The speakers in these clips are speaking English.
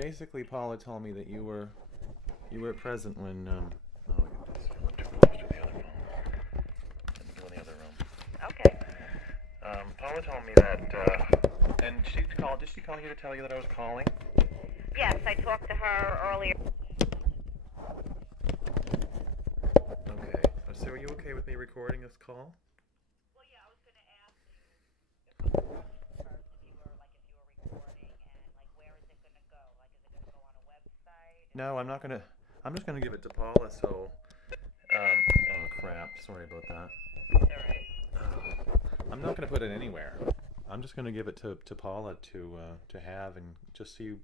basically, Paula told me that you were present when. Oh, look at this. Let me go in the other room. Okay. Paula told me that, and she called. Did she call you to tell you that I was calling? Yes, I talked to her earlier. Okay. So, are you okay with me recording this call? Well, yeah, I was going to ask you a couple questions first. If you were recording, and where is it going to go? Is it going to go on a website? No, I'm not gonna. I'm just gonna give it to Paula. So, oh crap! Sorry about that. All right. I'm not gonna put it anywhere. I'm just gonna give it to Paula to have, and just so you, in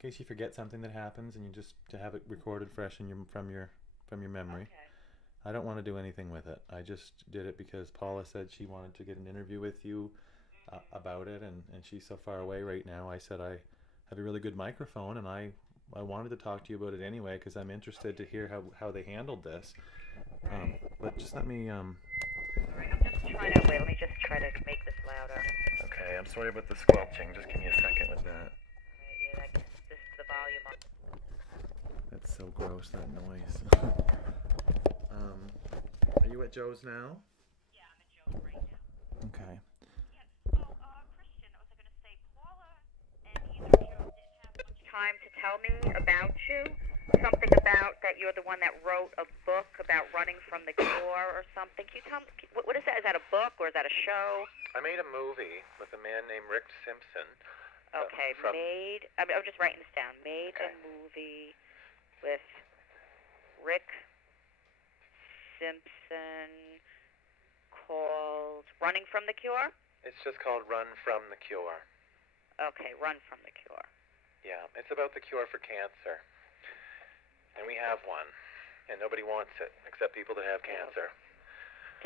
case you forget something that happens, and you just to have it recorded fresh in from your memory. Okay. I don't want to do anything with it. I just did it because Paula said she wanted to get an interview with you about it, and she's so far away right now. I said I have a really good microphone, and I wanted to talk to you about it anyway because I'm interested to hear how they handled this. But just let me. All right, I'm just trying to wait. Let me just try to make this louder. Okay, I'm sorry about the squelching. Just give me a second with that. Right, yeah, this is the volume up. That's so gross, that noise. Are you at Joe's now? Yeah, I'm at Joe's right now. Okay. Yeah, so, Christian, what was I going to say? Paula and either Joe didn't have much time to tell me about you. Something about that you're the one that wrote a book about running from the cure or something. Can you tell me, what is that? Is that a book or is that a show? I made a movie with a man named Rick Simpson. Okay, I was just writing this down. Made a movie with Rick Simpson called Running from the Cure? It's just called Run from the Cure. Okay, Run from the Cure. Yeah, it's about the cure for cancer. And we have one. And nobody wants it except people that have cancer.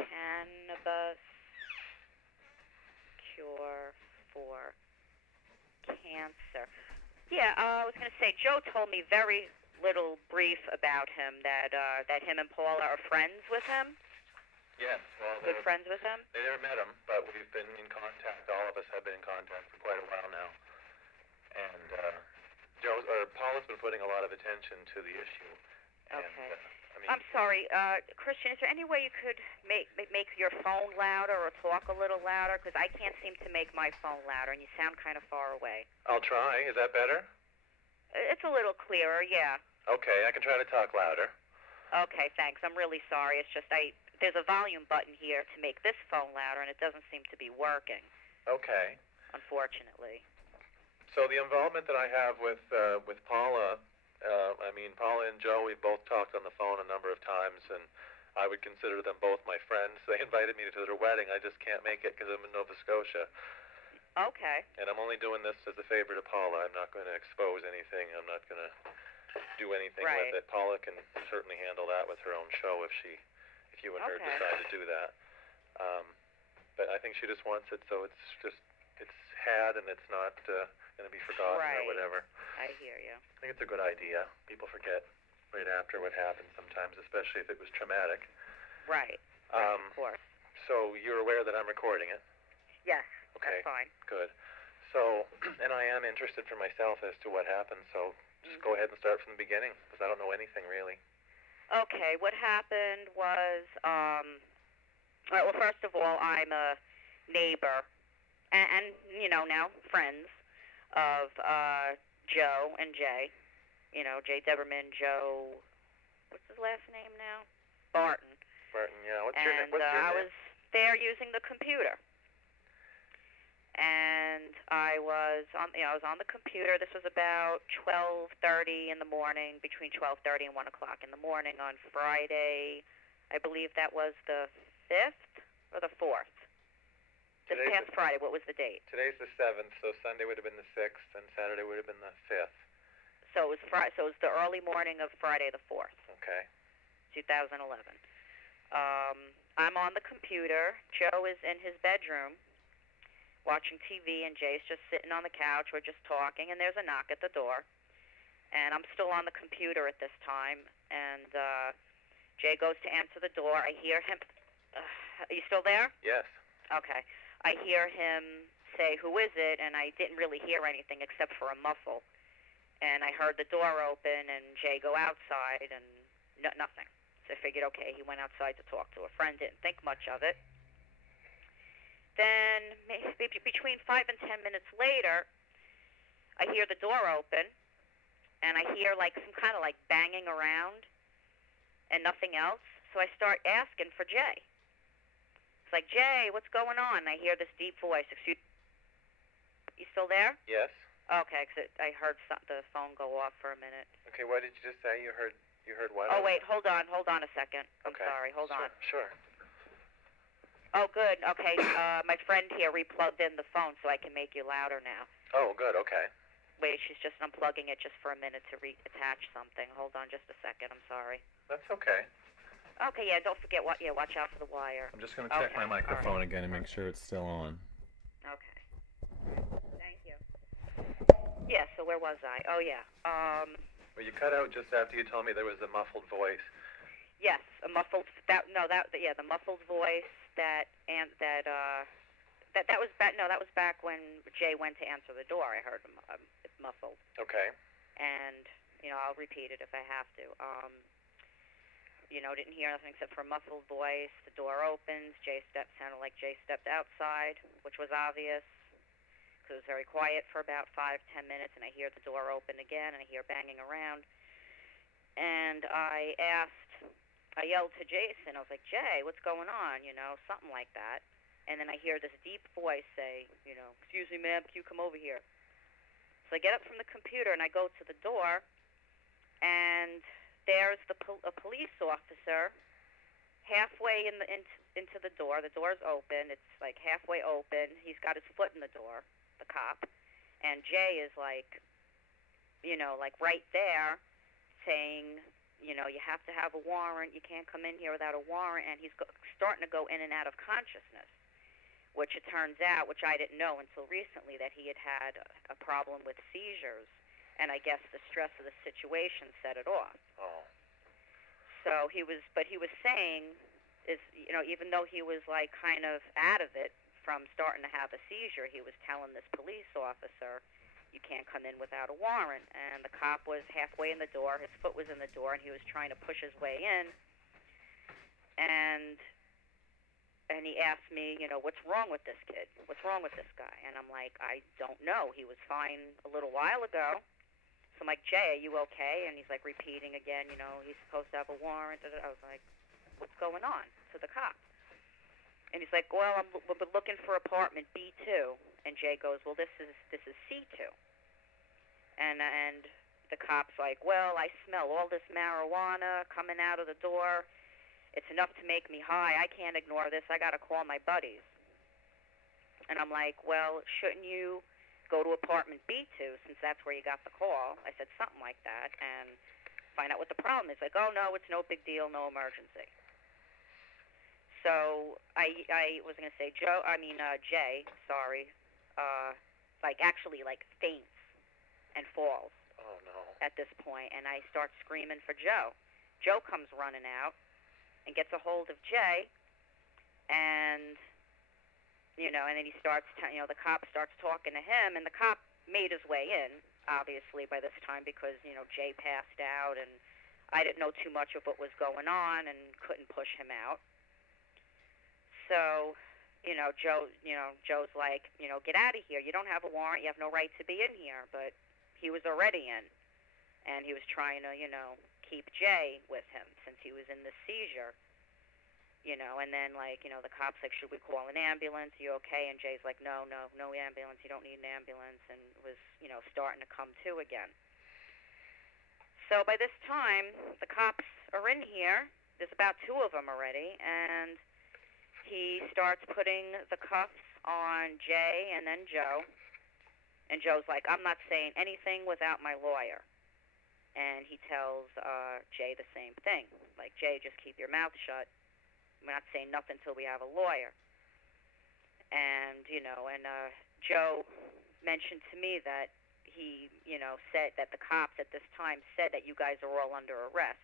Cannabis cure for cancer. Yeah, I was going to say, Joe told me very little brief about him, that him and Paula are friends with him. Yes, well, Good friends with him? They never met him, but we've been in contact. All of us have been in contact for quite a while now. And Paula's been putting a lot of attention to the issue. And, okay. I mean, I'm sorry, Christian, is there any way you could make your phone louder or talk a little louder? Because I can't seem to make my phone louder, and you sound kind of far away. I'll try. Is that better? It's a little clearer, yeah. Okay, I can try to talk louder. Okay, thanks. I'm really sorry. It's just there's a volume button here to make this phone louder, and it doesn't seem to be working. Okay. Unfortunately. So the involvement that I have with Paula, Paula and Joe, we've both talked on the phone a number of times, and I would consider them both my friends. They invited me to their wedding. I just can't make it because I'm in Nova Scotia. Okay. And I'm only doing this as a favor to Paula. I'm not going to expose anything. I'm not going to do anything with it. Paula can certainly handle that with her own show if you and her decide to do that. But I think she just wants it so it's had and it's not going to be forgotten or whatever. I hear you. I think it's a good idea. People forget right after what happened sometimes, especially if it was traumatic. Right. Of course. So you're aware that I'm recording it? Yes. Okay. That's fine. Good. So, and I am interested for myself as to what happened, so just go ahead and start from the beginning, because I don't know anything really. Okay, what happened was, well, first of all, I'm a neighbor, and now friends of Joe and Jay. Jay Deberman, Joe, what's his last name now? Barton. Barton, yeah. What's your name? I was there using the computer. And I was on the computer. This was about 12:30 in the morning, between 12:30 and 1 o'clock in the morning on Friday. I believe that was the 5th or the 4th. This past Friday. What was the date? Today's the 7th, so Sunday would have been the 6th, and Saturday would have been the 5th. So it was So it was the early morning of Friday the 4th. Okay. 2011. I'm on the computer. Joe is in his bedroom, watching TV, and Jay's just sitting on the couch. We're just talking, and there's a knock at the door. And I'm still on the computer at this time, and Jay goes to answer the door. I hear him. Are you still there? Yes. Okay. I hear him say, "Who is it?" And I didn't really hear anything except for a muffle. And I heard the door open and Jay go outside and nothing. So I figured, okay, he went outside to talk to a friend, didn't think much of it. Then maybe between 5 and 10 minutes later, I hear the door open, and I hear like some kind of like banging around and nothing else. So I start asking for Jay. It's like, Jay, what's going on? And I hear this deep voice. Excuse me, you still there? Yes. Okay, because I heard the phone go off for a minute. Okay, what did you just say? You heard what? Oh, wait, hold on a second. I'm sorry, hold on. Sure. Oh, good, okay. My friend here replugged in the phone so I can make you louder now. Oh, good, okay. Wait, she's just unplugging it just for a minute to reattach something. Hold on just a second, I'm sorry. That's okay. Okay, yeah, don't forget, watch out for the wire. I'm just going to check my microphone again and make sure it's still on. Okay. Thank you. Yeah, so where was I? Oh, yeah. Well, you cut out just after you told me there was a muffled voice. Yes, a muffled, the muffled voice that was back when Jay went to answer the door. I heard him, it's muffled. Okay. And, I'll repeat it if I have to. Didn't hear nothing except for a muffled voice. The door opens. Sounded like Jay stepped outside, which was obvious, because it was very quiet for about 5-10 minutes, and I hear the door open again, and I hear banging around. And I yelled to Jason. I was like, Jay, what's going on? Something like that. And then I hear this deep voice say, excuse me, ma'am, can you come over here? So I get up from the computer, and I go to the door, and there's a police officer halfway into the door. The door's open. It's like halfway open. He's got his foot in the door, the cop. And Jay is like, like right there saying, you have to have a warrant. You can't come in here without a warrant. And he's starting to go in and out of consciousness, which it turns out, which I didn't know until recently, that he had a problem with seizures. And I guess the stress of the situation set it off. Oh. So he was saying, even though he was like kind of out of it from starting to have a seizure, he was telling this police officer, you can't come in without a warrant. And the cop was halfway in the door, his foot was in the door, and he was trying to push his way in. And he asked me, what's wrong with this kid? What's wrong with this guy? And I'm like, I don't know. He was fine a little while ago. So I'm like, Jay, are you okay? And he's like repeating again, he's supposed to have a warrant. I was like, what's going on? To the cop. And he's like, well, we're looking for apartment B2. And Jay goes, well, this is C2. And the cop's like, well, I smell all this marijuana coming out of the door. It's enough to make me high. I can't ignore this. I got to call my buddies. And I'm like, well, shouldn't you go to apartment B2 since that's where you got the call? I said something like that and find out what the problem is. Like, oh, no, it's no big deal, no emergency. So I was going to say Jay, sorry, actually faints and falls. Oh, no. At this point, and I start screaming for Joe. Joe comes running out and gets a hold of Jay, and and then he starts, the cop starts talking to him, and the cop made his way in, obviously, by this time, because, Jay passed out, and I didn't know too much of what was going on and couldn't push him out. So, Joe's like, get out of here. You don't have a warrant. You have no right to be in here. But he was already in, and he was trying to, keep Jay with him since he was in the seizure. And then, the cop's like, should we call an ambulance? Are you okay? And Jay's like, no ambulance. You don't need an ambulance. And was, starting to come to again. So by this time, the cops are in here. There's about 2 of them already. And he starts putting the cuffs on Jay and then Joe. And Joe's like, I'm not saying anything without my lawyer. And he tells Jay the same thing. Like, Jay, just keep your mouth shut. We're not saying nothing until we have a lawyer. And, Joe mentioned to me that he, said that the cops at this time said that you guys are all under arrest.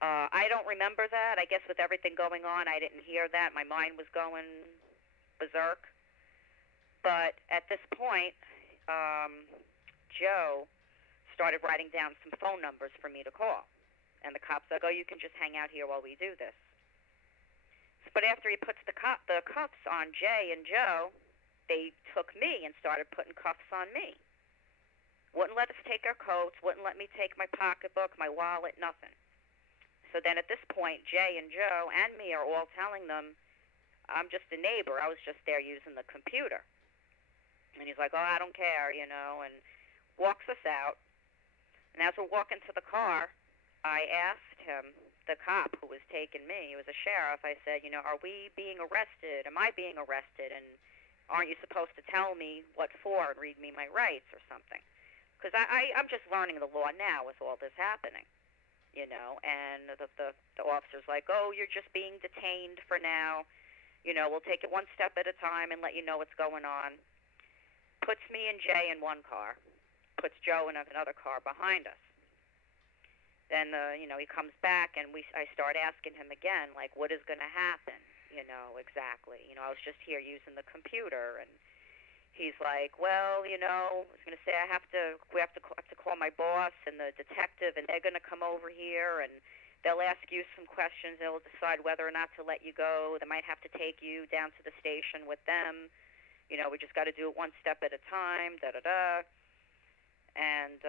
I don't remember that. I guess with everything going on, I didn't hear that. My mind was going berserk. But at this point, Joe started writing down some phone numbers for me to call. And the cop's like, oh, you can just hang out here while we do this. But after he puts the cuffs on Jay and Joe, they took me and started putting cuffs on me. Wouldn't let us take our coats, wouldn't let me take my pocketbook, my wallet, nothing. So then at this point, Jay and Joe and me are all telling them, I'm just a neighbor. I was just there using the computer. And he's like, oh, I don't care, and walks us out. And as we're walking to the car, I asked him, the cop who was taking me, he was a sheriff, I said, are we being arrested? Am I being arrested? And aren't you supposed to tell me what for and read me my rights or something? Because I'm just learning the law now with all this happening, and the officer's like, oh, you're just being detained for now. We'll take it one step at a time and let you know what's going on. Puts me and Jay in one car, puts Joe in another car behind us. Then, he comes back, and I start asking him again, like, what is going to happen, exactly. I was just here using the computer, and he's like, well, I was going to say we have to call my boss and the detective, and they're going to come over here, and they'll ask you some questions. They'll decide whether or not to let you go. They might have to take you down to the station with them. We just got to do it one step at a time, da-da-da. And,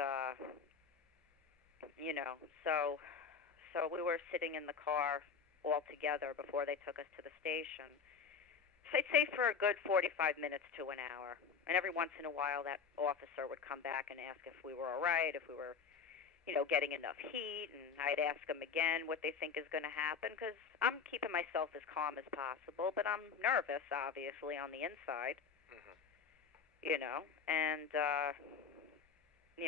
so we were sitting in the car all together before they took us to the station. So I'd say for a good 45 minutes to an hour. And every once in a while that officer would come back and ask if we were all right, if we were, getting enough heat. And I'd ask them again what they think is going to happen, because I'm keeping myself as calm as possible, but I'm nervous, obviously, on the inside. And,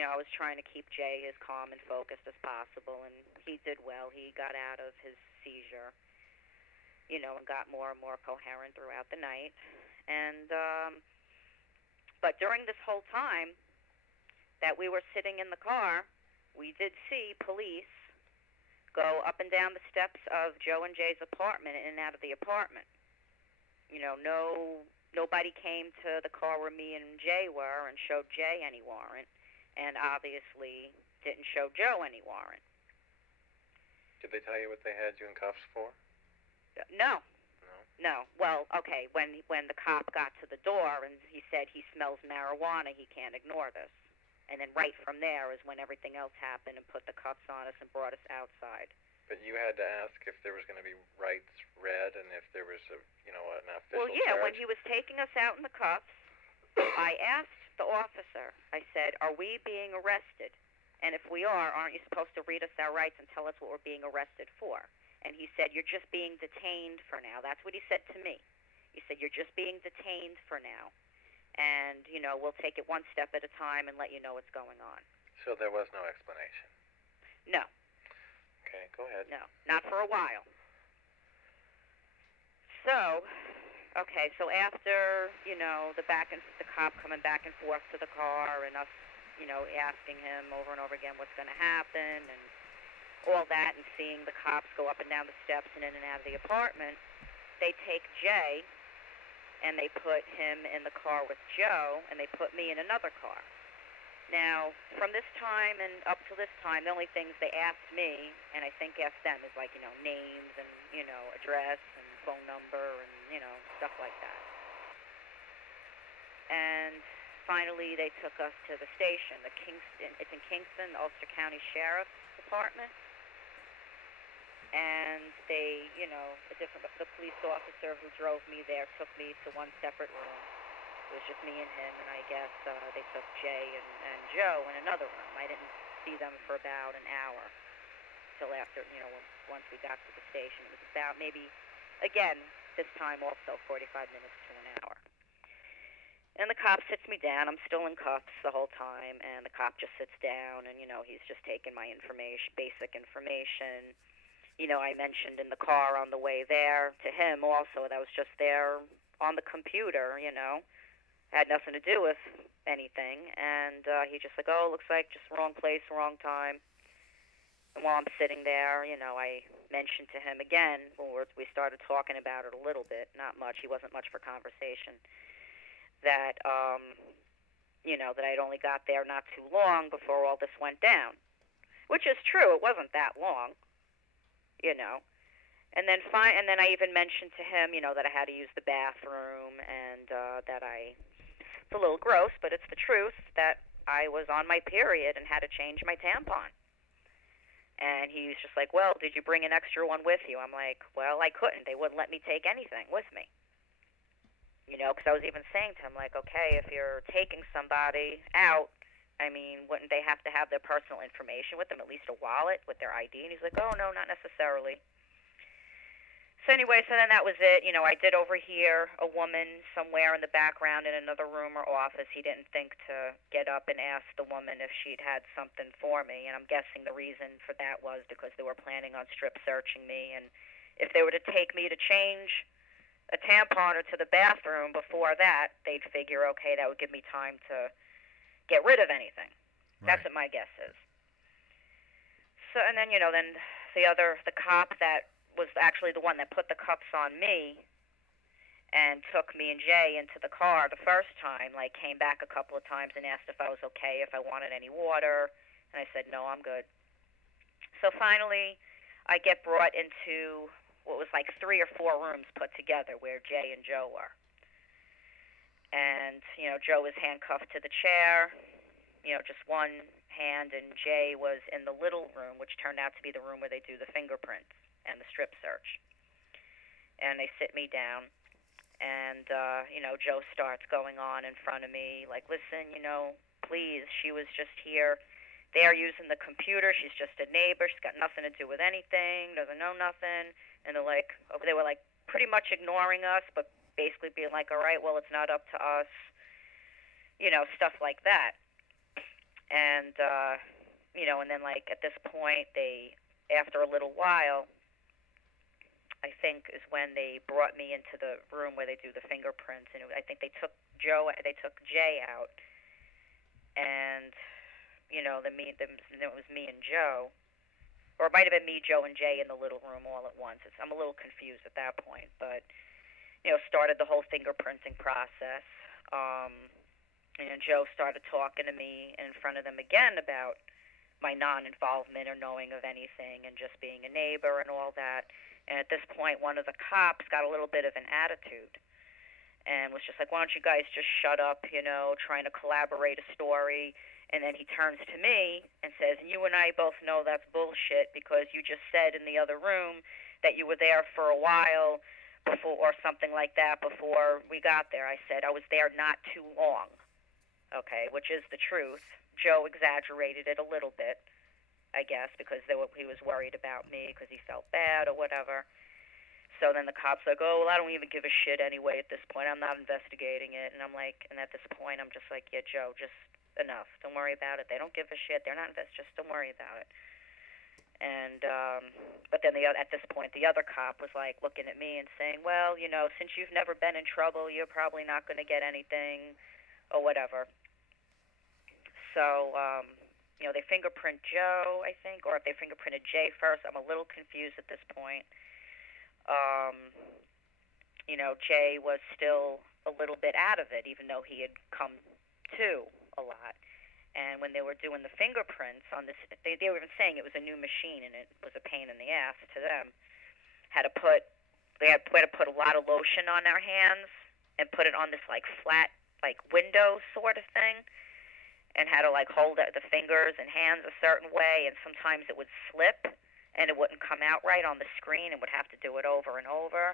I was trying to keep Jay as calm and focused as possible, and he did well. He got out of his seizure, and got more and more coherent throughout the night. And, but during this whole time that we were sitting in the car, we did see police go up and down the steps of Joe and Jay's apartment in and out of the apartment. Nobody came to the car where me and Jay were and showed Jay any warrant, and obviously didn't show Joe any warrant. Did they tell you what they had you in cuffs for? No. No. Well, okay, when the cop got to the door and he said he smells marijuana, he can't ignore this. And then right from there is when everything else happened and put the cuffs on us and brought us outside. But you had to ask if there was going to be rights read and if there was an official Well, yeah, charge. when he was taking us out in the cuffs, I asked the officer, I said, are we being arrested? And if we are, aren't you supposed to read us our rights and tell us what we're being arrested for? And he said, you're just being detained for now. That's what he said to me. He said, you're just being detained for now. And, we'll take it one step at a time and let you know what's going on. So there was no explanation? No. Okay, go ahead. No, not for a while. So, okay, so after, the cop coming back and forth to the car and us, asking him over and over again what's going to happen and all that, and seeing the cops go up and down the steps and in and out of the apartment, they take Jay and they put him in the car with Joe, and they put me in another car. Now, from this time and up to this time, the only things they asked me, and I think asked them, is like, names and, address and phone number and, stuff like that. And finally, they took us to the station, it's in Kingston, Ulster County Sheriff's Department. And they, the police officer who drove me there took me to one separate room. It was just me and him, and I guess they took Jay and Joe in another room. I didn't see them for about an hour till after, once we got to the station. It was about maybe, again, this time also 45 minutes to an hour. And the cop sits me down. I'm still in cuffs the whole time, and the cop just sits down, and, he's just taking my information, basic information. I mentioned in the car on the way there to him also that I was just there on the computer, had nothing to do with anything. And he just like, oh, looks like just wrong place, wrong time. And while I'm sitting there, I mentioned to him again, we started talking about it a little bit, not much. He wasn't much for conversation. That, that I'd only got there not too long before all this went down, which is true. It wasn't that long, And then I even mentioned to him, that I had to use the bathroom and that it's a little gross, but it's the truth, that I was on my period and had to change my tampon. And he was just like, well, did you bring an extra one with you? I'm like, well, I couldn't. They wouldn't let me take anything with me. Because I was even saying to him, like, okay, if you're taking somebody out, I mean, wouldn't they have to have their personal information with them, at least a wallet with their ID? And he's like, oh, no, not necessarily. So anyway, then that was it. I did overhear a woman somewhere in the background in another room or office. He didn't think to get up and ask the woman if she'd had something for me, and I'm guessing the reason for that was because they were planning on strip searching me, and if they were to take me to change a tampon or to the bathroom before that, they'd figure, okay, that would give me time to get rid of anything. Right. That's what my guess is. So, and then, then the cop that was actually the one that put the cuffs on me and took me and Jay into the car the first time, came back a couple of times and asked if I was okay, if I wanted any water, and I said, no, I'm good. So finally, I get brought into what was 3 or 4 rooms put together where Jay and Joe were. And, Joe was handcuffed to the chair, just one hand, and Jay was in the little room, which turned out to be the room where they do the fingerprints and the strip search. And they sit me down, and, Joe starts going on in front of me, like, listen, please, she was just here. They're using the computer. She's just a neighbor. She's got nothing to do with anything, doesn't know nothing. And they were pretty much ignoring us, but basically being like, all right, well, it's not up to us, stuff like that. And, and then at this point, after a little while, I think is when they brought me into the room where they do the fingerprints, and I think they took Jay out, and it was me and Joe, or it might have been me, Joe, and Jay in the little room all at once. I'm a little confused at that point, but started the whole fingerprinting process. And Joe started talking to me in front of them again about my non-involvement or knowing of anything and just being a neighbor and all that. And at this point, one of the cops got a little bit of an attitude and was just like, why don't you guys just shut up, trying to collaborate a story. And then he turns to me and says, you and I both know that's bullshit because you just said in the other room that you were there for a while before, or something like that, before we got there. I said I was there not too long, okay, which is the truth. Joe exaggerated it a little bit, I guess, because he was worried about me because he felt bad or whatever. So then the cop's like, oh, well, I don't even give a shit anyway at this point. I'm not investigating it. And I'm like, and at this point, I'm just like, yeah, Joe, just enough. Don't worry about it. They don't give a shit. They're not just don't worry about it. And but then at this point, the other cop was looking at me and saying, well, since you've never been in trouble, you're probably not going to get anything or whatever. So they fingerprint Joe, I think, or if they fingerprinted Jay first, I'm a little confused at this point. Jay was still a little bit out of it, even though he had come to a lot. And when they were doing the fingerprints on this, they were even saying it was a new machine and it was a pain in the ass to them. They had to put a lot of lotion on their hands and put it on this flat window sort of thing, and had to hold the fingers and hands a certain way, and sometimes it would slip and it wouldn't come out right on the screen and would have to do it over and over.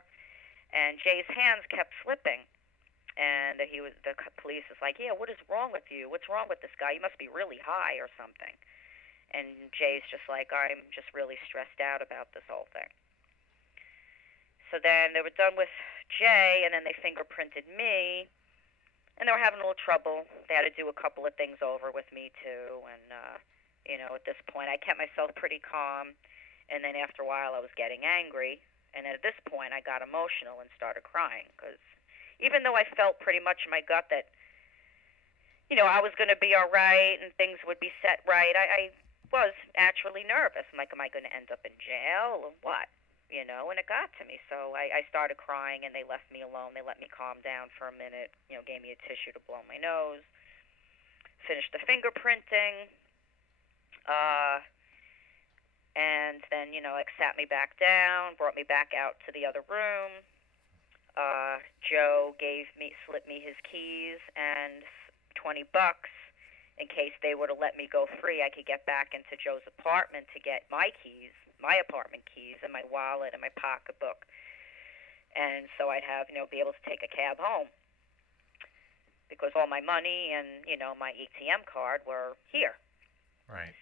And Jay's hands kept slipping. And the police is like, yeah, what is wrong with you? What's wrong with this guy? You must be really high or something. And Jay's just like, I'm just really stressed out about this whole thing. So then they were done with Jay, and then they fingerprinted me, and they were having a little trouble. They had to do a couple of things over with me, too. And, at this point, I kept myself pretty calm. And then after a while, I was getting angry. And at this point, I got emotional and started crying because even though I felt pretty much in my gut that, I was going to be all right and things would be set right, I was naturally nervous. I'm like, am I going to end up in jail or what? And it got to me. So I started crying, and they left me alone. They let me calm down for a minute, gave me a tissue to blow my nose. finished the fingerprinting, and then, sat me back down, brought me back out to the other room. Joe slipped me his keys and $20 in case they were to let me go free. I could get back into Joe's apartment to get my keys, my apartment keys, and my wallet and my pocketbook. And so I'd have, be able to take a cab home because all my money and, my ATM card were here. Right.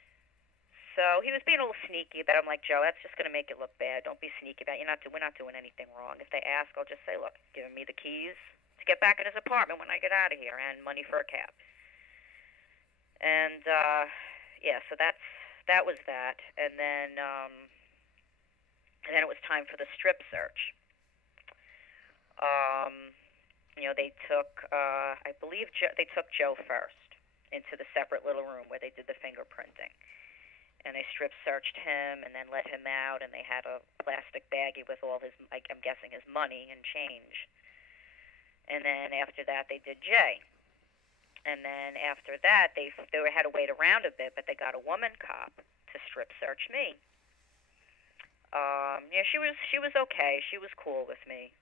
So he was being a little sneaky, but I'm like, Joe, that's just going to make it look bad. Don't be sneaky about it. We're not doing anything wrong. If they ask, I'll just say, look, giving me the keys to get back in his apartment when I get out of here and money for a cab. And, so that was that. And then it was time for the strip search. They took, I believe they took Joe first into the separate little room where they did the fingerprinting. And they strip searched him and then let him out, and they had a plastic baggie with all his, I'm guessing, his money and change. And then after that, they did Jay. And then after that, they had to wait around a bit, but they got a woman cop to strip search me. She was okay. She was cool with me.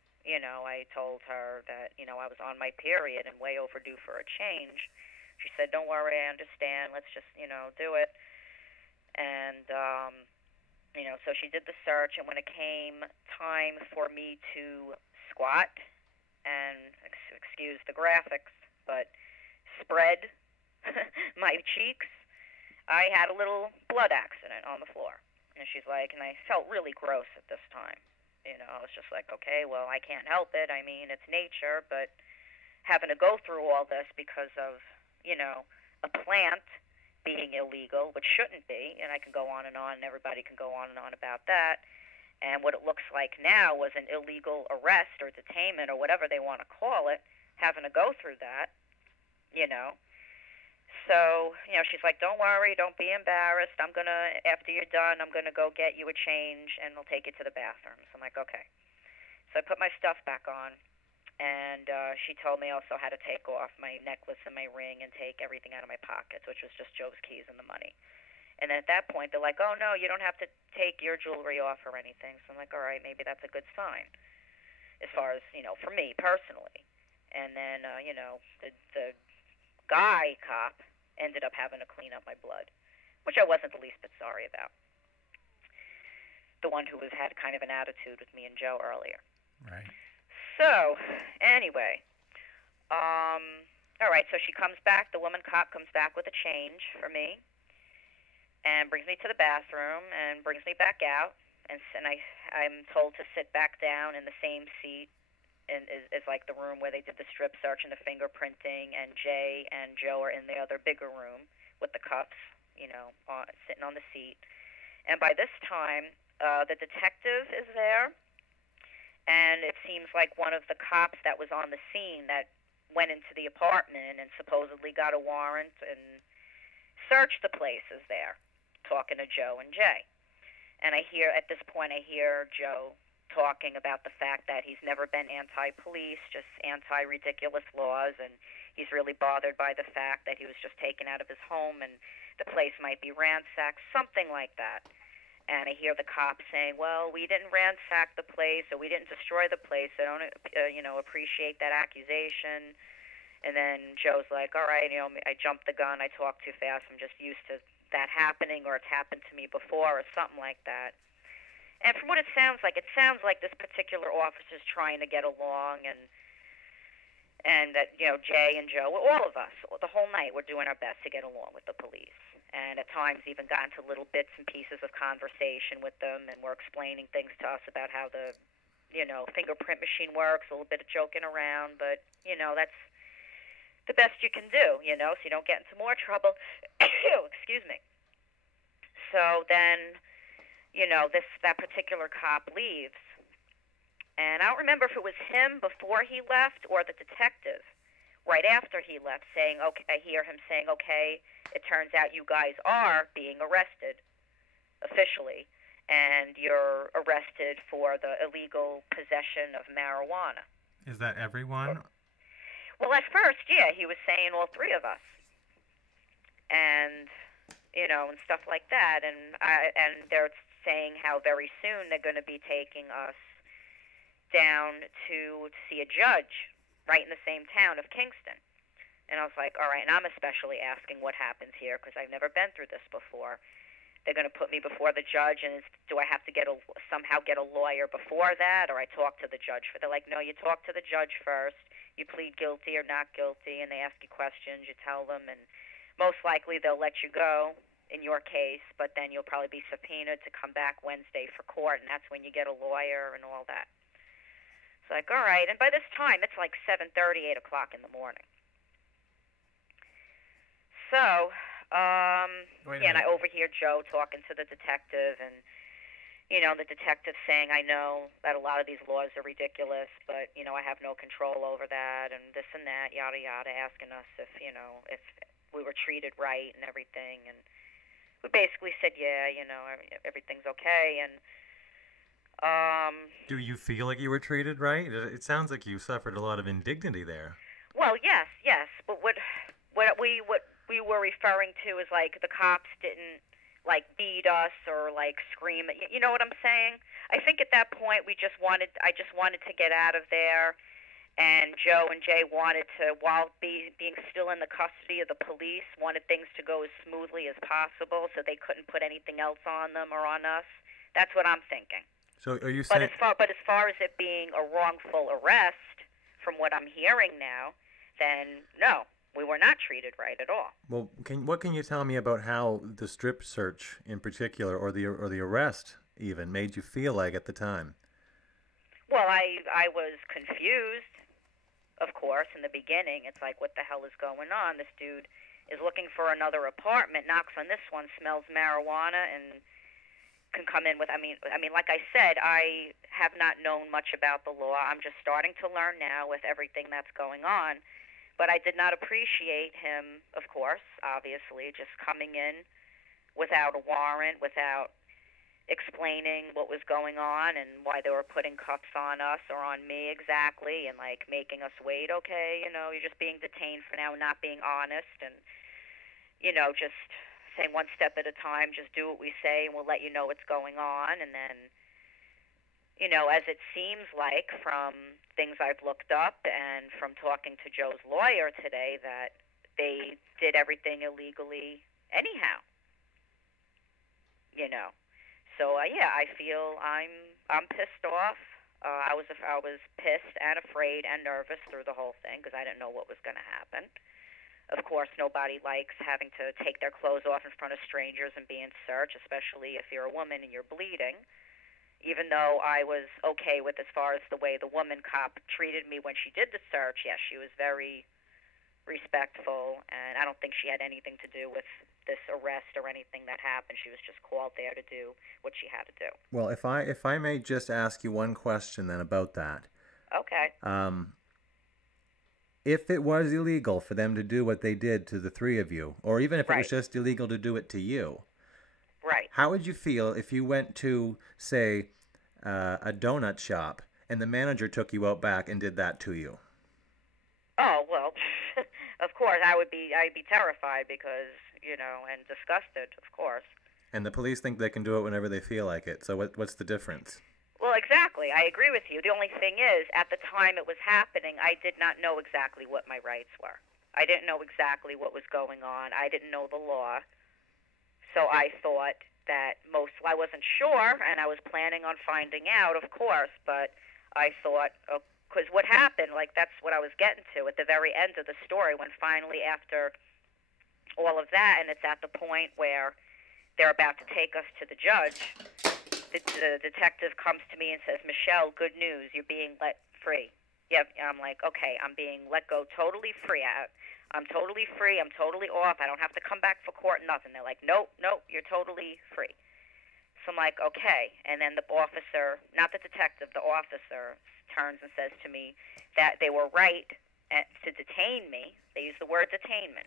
I told her that, I was on my period and way overdue for a change. She said, don't worry, I understand. Let's just, do it. And, so she did the search, and when it came time for me to squat and, excuse the graphics, but spread my cheeks, I had a little blood accident on the floor. And she's like, and I felt really gross at this time. I was just like, okay, well, I can't help it. I mean, it's nature, but having to go through all this because of, a plant being illegal, which shouldn't be, and I can go on, and everybody can go on about that. And what it looks like now was an illegal arrest or detainment or whatever they want to call it, having to go through that, So, she's like, don't worry, don't be embarrassed. After you're done, I'm going to go get you a change, and we'll take you to the bathroom. So I'm like, okay. So I put my stuff back on. And she told me also how to take off my necklace and my ring and take everything out of my pockets, which was just Joe's keys and the money. And then at that point, they're like, oh, no, you don't have to take your jewelry off or anything. So I'm like, all right, maybe that's a good sign as far as, for me personally. And then, the guy cop ended up having to clean up my blood, which I wasn't the least bit sorry about. The one who had kind of an attitude with me and Joe earlier. Right. So, anyway, all right, so she comes back, the woman cop comes back with a change for me and brings me to the bathroom and brings me back out, and I'm told to sit back down in the same seat as like the room where they did the strip search and the fingerprinting, and Jay and Joe are in the other bigger room with the cuffs, sitting on the seat. And by this time, the detective is there. And it seems like one of the cops that was on the scene that went into the apartment and supposedly got a warrant and searched the place is there, talking to Joe and Jay. And at this point, I hear Joe talking about the fact that he's never been anti-police, just anti-ridiculous laws, and he's really bothered by the fact that he was just taken out of his home and the place might be ransacked, something like that. And I hear the cop saying, well, we didn't ransack the place, or we didn't destroy the place. I don't, appreciate that accusation. And then Joe's like, all right, I jumped the gun. I talked too fast. I'm just used to that happening, or it's happened to me before, or something like that. And from what it sounds like this particular officer's trying to get along, and that, Jay and Joe, all of us, the whole night, we're doing our best to get along with the police. And at times even got into little bits and pieces of conversation with them, and were explaining things to us about how the, fingerprint machine works, a little bit of joking around, but, that's the best you can do, so you don't get into more trouble. Excuse me. So then, that particular cop leaves, and I don't remember if it was him before he left or the detective right after he left saying, okay, I hear him saying, okay, it turns out you guys are being arrested officially, and you're arrested for the illegal possession of marijuana. Is that everyone? Well, at first, yeah, he was saying all three of us. and and stuff like that. And they're saying how very soon they're going to be taking us down to see a judge right in the same town of Kingston. And I was like, all right, and I'm especially asking what happens here because I've never been through this before. They're going to put me before the judge, and do I have to somehow get a lawyer before that, or I talk to the judge? They're like, no, you talk to the judge first. You plead guilty or not guilty, and they ask you questions. You tell them, and most likely they'll let you go in your case, but then you'll probably be subpoenaed to come back Wednesday for court, and that's when you get a lawyer and all that. It's like, all right, and by this time, it's like 7:30, 8 o'clock in the morning. So, and I overhear Joe talking to the detective, and, the detective saying, I know that a lot of these laws are ridiculous, but, I have no control over that, and this and that, yada, yada, asking us if we were treated right and everything, and we basically said, yeah, everything's okay, and, Do you feel like you were treated right? It sounds like you suffered a lot of indignity there. Well, yes, but what we were referring to is like the cops didn't like beat us or like scream. You know what I'm saying? I think at that point I just wanted to get out of there, and Joe and Jay wanted to, while being still in the custody of the police, wanted things to go as smoothly as possible, so they couldn't put anything else on them or on us. That's what I'm thinking. So are you saying? But as far as it being a wrongful arrest, from what I'm hearing now, then no. We were not treated right at all. Well, what can you tell me about how the strip search in particular, or the arrest even, made you feel like at the time? Well, I was confused, of course, in the beginning. It's like, what the hell is going on? This dude is looking for another apartment, knocks on this one, smells marijuana, and can come in with, I mean, like I said, I have not known much about the law. I'm just starting to learn now with everything that's going on. But I did not appreciate him, of course, obviously, just coming in without a warrant, without explaining what was going on and why they were putting cuffs on us or on me exactly, and like making us wait. Okay, you're just being detained for now, not being honest, and just saying one step at a time, just do what we say and we'll let you know what's going on. And then as it seems like from things I've looked up and from talking to Joe's lawyer today, that they did everything illegally anyhow. So I feel I'm pissed off. I was pissed and afraid and nervous through the whole thing because I didn't know what was going to happen. Of course, nobody likes having to take their clothes off in front of strangers and be in search, especially if you're a woman and you're bleeding. Even though I was okay with as far as the way the woman cop treated me when she did the search, yes, she was very respectful, and I don't think she had anything to do with this arrest or anything that happened. She was just called there to do what she had to do. Well, if I may just ask you one question then about that. Okay. If it was illegal for them to do what they did to the three of you, or even if Right. it was just illegal to do it to you, Right. how would you feel if you went to, say, a donut shop and the manager took you out back and did that to you? Oh, well, of course, I'd be terrified because, and disgusted, of course. And the police think they can do it whenever they feel like it. So what's the difference? Well, exactly. I agree with you. The only thing is, at the time it was happening, I did not know exactly what my rights were. I didn't know exactly what was going on. I didn't know the law. So I thought that I wasn't sure, and I was planning on finding out, of course, but I thought, because what happened, like that's what I was getting to at the very end of the story, when finally after all of that, and it's at the point where they're about to take us to the judge, the detective comes to me and says, Michelle, good news, you're being let free. Yep. I'm like, okay, I'm being let go totally free. I'm totally free. I'm totally off. I don't have to come back for court, nothing. They're like, nope, you're totally free. So I'm like, okay. And then the officer, not the detective, the officer turns and says to me that they were right to detain me. They used the word detainment.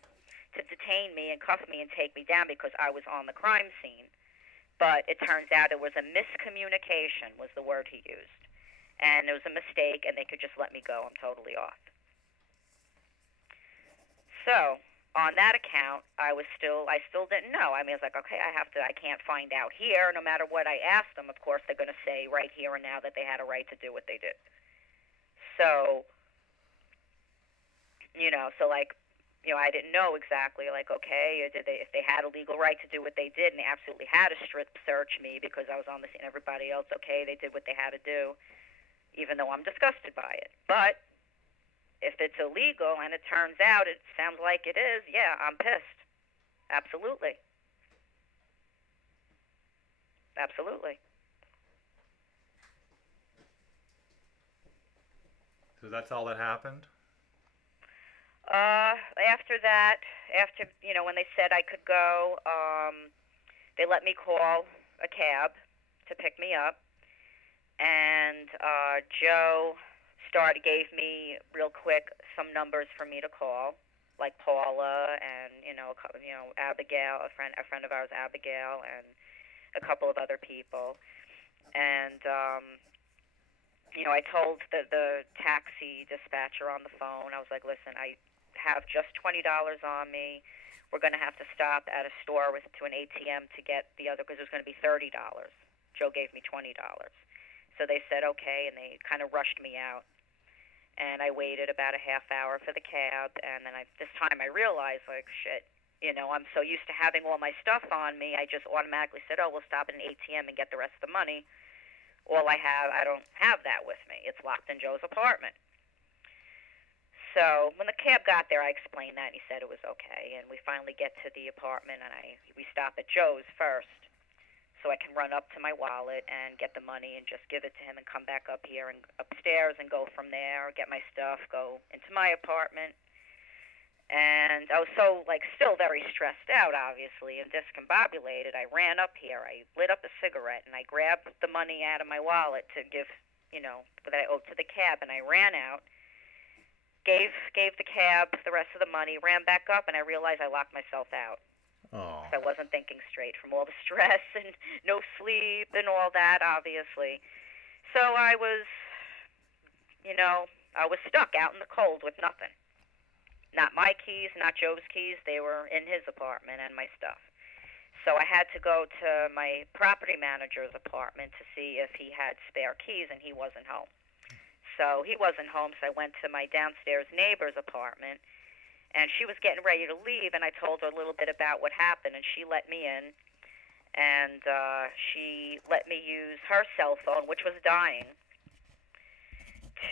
To detain me and cuff me and take me down because I was on the crime scene. But it turns out it was a miscommunication was the word he used. And it was a mistake, and they could just let me go. I'm totally off. So on that account, I still didn't know. I mean, I was like, okay, I can't find out here. No matter what I asked them, of course, they're going to say right here and now that they had a right to do what they did. So, I didn't know exactly, like, okay, if they had a legal right to do what they did, and they absolutely had to strip search me because I was on the scene, everybody else, okay, they did what they had to do, even though I'm disgusted by it. But if it's illegal and it turns out it sounds like it is, yeah, I'm pissed. Absolutely. Absolutely. So that's all that happened? After that, when they said I could go, they let me call a cab to pick me up, and Joe gave me real quick some numbers for me to call, like Paula and Abigail, a friend of ours, Abigail, and a couple of other people, and I told the taxi dispatcher on the phone, I was like, listen, I have just $20 on me. We're going to have to stop at a store to an ATM to get the other, because it was going to be $30. Joe gave me $20. So they said okay, and they kind of rushed me out. And I waited about a half hour for the cab, and then this time I realized, like, shit, I'm so used to having all my stuff on me, I just automatically said, oh, we'll stop at an ATM and get the rest of the money. I don't have that with me. It's locked in Joe's apartment. So when the cab got there, I explained that, and he said it was okay. And we finally get to the apartment, and we stop at Joe's first, so I can run up to my wallet and get the money and just give it to him and come back up here and upstairs and go from there, get my stuff, go into my apartment. And I was so, still very stressed out, obviously, and discombobulated. I ran up here. I lit up a cigarette, and I grabbed the money out of my wallet to give, that I owed to the cab, and I ran out, gave the cab the rest of the money, ran back up, and I realized I locked myself out. Oh. So I wasn't thinking straight from all the stress and no sleep and all that, obviously. So I was stuck out in the cold with nothing. Not my keys, not Joe's keys. They were in his apartment and my stuff. So I had to go to my property manager's apartment to see if he had spare keys, and he wasn't home. So he wasn't home, so I went to my downstairs neighbor's apartment, and she was getting ready to leave, and I told her a little bit about what happened, and she let me in, and she let me use her cell phone, which was dying,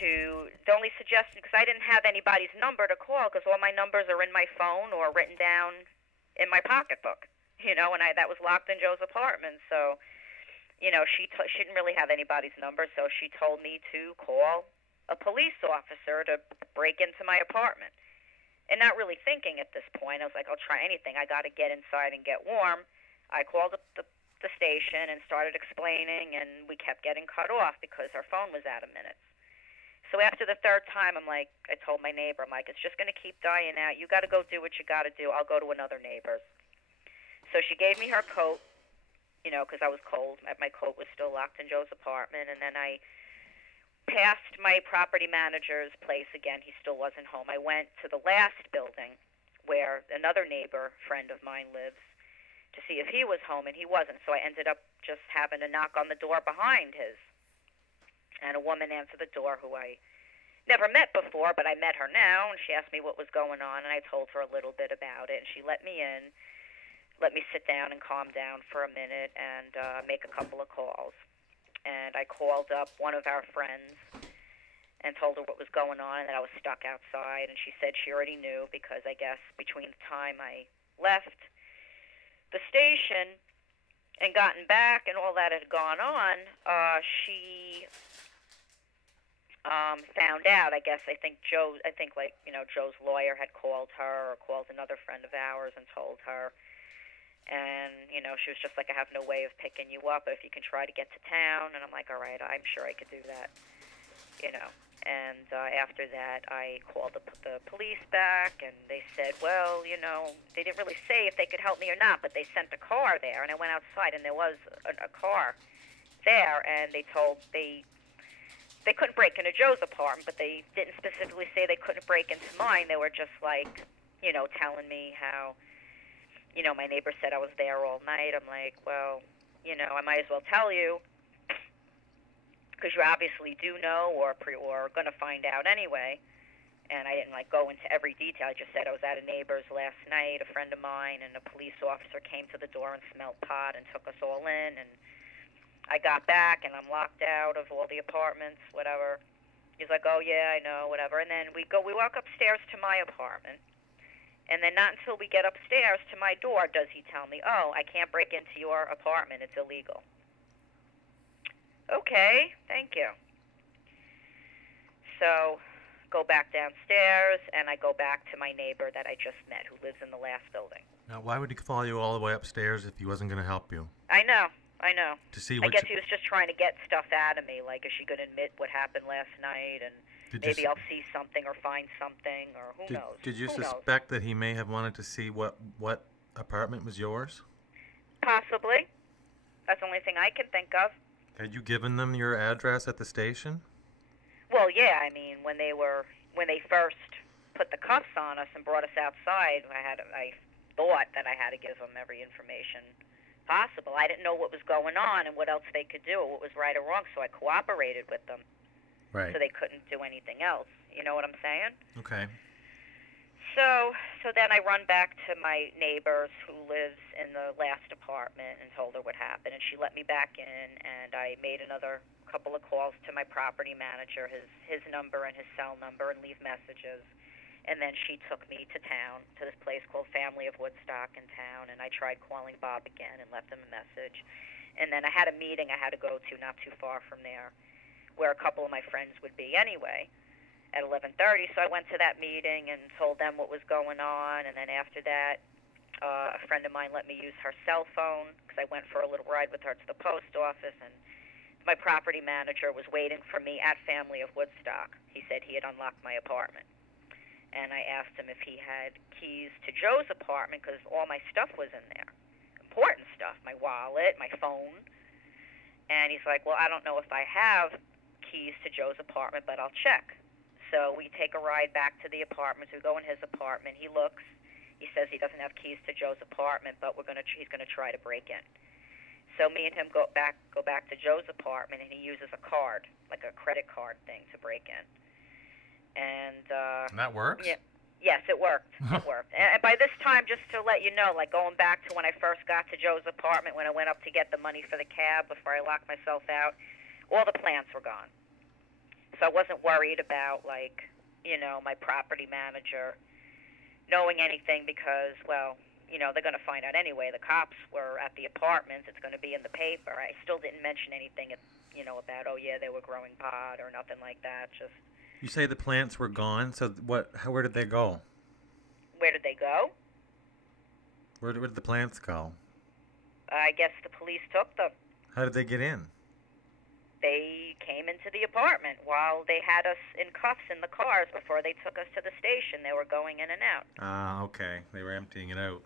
the only suggestion, because I didn't have anybody's number to call, because all my numbers are in my phone or written down in my pocketbook, and that was locked in Joe's apartment. So, she didn't really have anybody's number, so she told me to call a police officer to break into my apartment. And not really thinking at this point, I was like, I'll try anything. I got to get inside and get warm. I called the station and started explaining, and we kept getting cut off because her phone was out of minutes. So after the third time, I told my neighbor, it's just going to keep dying out. You got to go do what you got to do. I'll go to another neighbor's. So she gave me her coat, because I was cold. My coat was still locked in Joe's apartment. And then I passed my property manager's place again. He still wasn't home. I went to the last building where another neighbor friend of mine lives to see if he was home, and he wasn't. So I ended up just having to knock on the door behind his. And a woman answered the door who I never met before, but I met her now, and she asked me what was going on, and I told her a little bit about it, and she let me in, let me sit down and calm down for a minute and make a couple of calls. And I called up one of our friends and told her what was going on and that I was stuck outside, and she said she already knew because I guess between the time I left the station and gotten back and all that had gone on, she found out, I think Joe's lawyer had called her or called another friend of ours and told her. And, she was just like, I have no way of picking you up, but if you can try to get to town. And I'm like, all right, I'm sure I could do that, And after that, I called the police back, and they said, well, they didn't really say if they could help me or not, but they sent a car there. And I went outside, and there was a car there, and they couldn't break into Joe's apartment, but they didn't specifically say they couldn't break into mine. They were just like, telling me how, my neighbor said I was there all night. I'm like, well, I might as well tell you, because you obviously do know or going to find out anyway. And I didn't go into every detail. I just said I was at a neighbor's last night, a friend of mine, and a police officer came to the door and smelled pot and took us all in. And I got back and I'm locked out of all the apartments, whatever. He's like, oh yeah, I know, whatever. And then we walk upstairs to my apartment. And then not until we get upstairs to my door does he tell me, oh, I can't break into your apartment. It's illegal. Okay, thank you. So go back downstairs, and I go back to my neighbor that I just met who lives in the last building. Now, why would he follow you all the way upstairs if he wasn't going to help you? I know. To see I guess he was just trying to get stuff out of me, like, is she going to admit what happened last night, and maybe I'll see something or find something, or who knows. Did you suspect that he may have wanted to see what apartment was yours? Possibly. That's the only thing I can think of. Had you given them your address at the station? Well, yeah. I mean, when they first put the cuffs on us and brought us outside, I thought that I had to give them every information possible. I didn't know what was going on and what else they could do, or what was right or wrong, so I cooperated with them. Right. So they couldn't do anything else. You know what I'm saying? Okay. So then I run back to my neighbors who lives in the last apartment and told her what happened, and she let me back in, and I made another couple of calls to my property manager, his number and his cell number, and leave messages. And then she took me to town, to this place called Family of Woodstock in town, and I tried calling Bob again and left him a message. And then I had a meeting I had to go to not too far from there, where a couple of my friends would be anyway, at 11:30. So I went to that meeting and told them what was going on, and then after that, a friend of mine let me use her cell phone, because I went for a little ride with her to the post office, and my property manager was waiting for me at Family of Woodstock. He said he had unlocked my apartment. And I asked him if he had keys to Joe's apartment, because all my stuff was in there. Important stuff, my wallet, my phone. And he's like, well, I don't know if I have keys to Joe's apartment, but I'll check. So we take a ride back to the apartment. We go in his apartment. He looks. He says he doesn't have keys to Joe's apartment, but he's gonna try to break in. So me and him go back to Joe's apartment, and he uses a card, like a credit card thing, to break in. And that works? Yeah. Yes, it worked. It worked. And by this time, just to let you know, going back to when I first got to Joe's apartment, when I went up to get the money for the cab before I locked myself out, all the plants were gone. So I wasn't worried about, my property manager knowing anything, because, well, they're going to find out anyway. The cops were at the apartments. It's going to be in the paper. I still didn't mention anything, about, oh, yeah, they were growing pot or nothing like that. Just... You say the plants were gone, so where did they go? Where did they go? Where did the plants go? I guess the police took them. How did they get in? They came into the apartment while they had us in cuffs in the cars before they took us to the station. They were going in and out. Ah, okay. They were emptying it out.